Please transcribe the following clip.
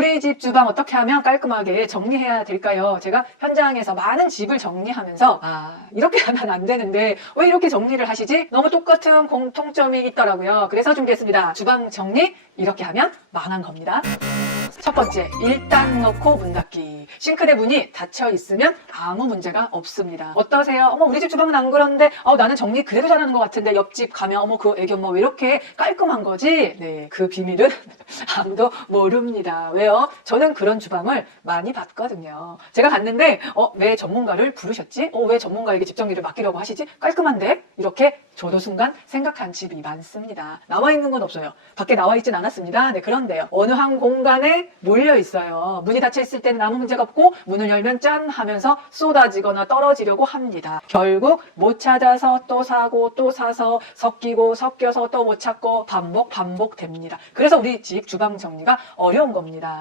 우리 집 주방 어떻게 하면 깔끔하게 정리해야 될까요? 제가 현장에서 많은 집을 정리하면서 아 이렇게 하면 안 되는데 왜 이렇게 정리를 하시지? 너무 똑같은 공통점이 있더라고요. 그래서 준비했습니다. 주방 정리 이렇게 하면 망한 겁니다. 첫 번째, 일단 넣고 문 닫기. 싱크대 문이 닫혀 있으면 아무 문제가 없습니다. 어떠세요? 어머, 우리 집 주방은 안 그런데, 어, 나는 정리 그래도 잘하는 것 같은데, 옆집 가면, 어머, 그 애기 엄마 왜 이렇게 깔끔한 거지? 네, 그 비밀은 아무도 모릅니다. 왜요? 저는 그런 주방을 많이 봤거든요. 제가 갔는데, 어, 왜 전문가를 부르셨지? 어, 왜 전문가에게 집 정리를 맡기려고 하시지? 깔끔한데? 이렇게 저도 순간 생각한 집이 많습니다. 나와 있는 건 없어요. 밖에 나와 있진 않았습니다. 네, 그런데요. 어느 한 공간에 몰려 있어요. 문이 닫혀 있을 때는 아무 문제가 없고 문을 열면 짠 하면서 쏟아지거나 떨어지려고 합니다. 결국 못 찾아서 또 사고 또 사서 섞이고 섞여서 또 못 찾고 반복 반복됩니다. 그래서 우리 집 주방 정리가 어려운 겁니다.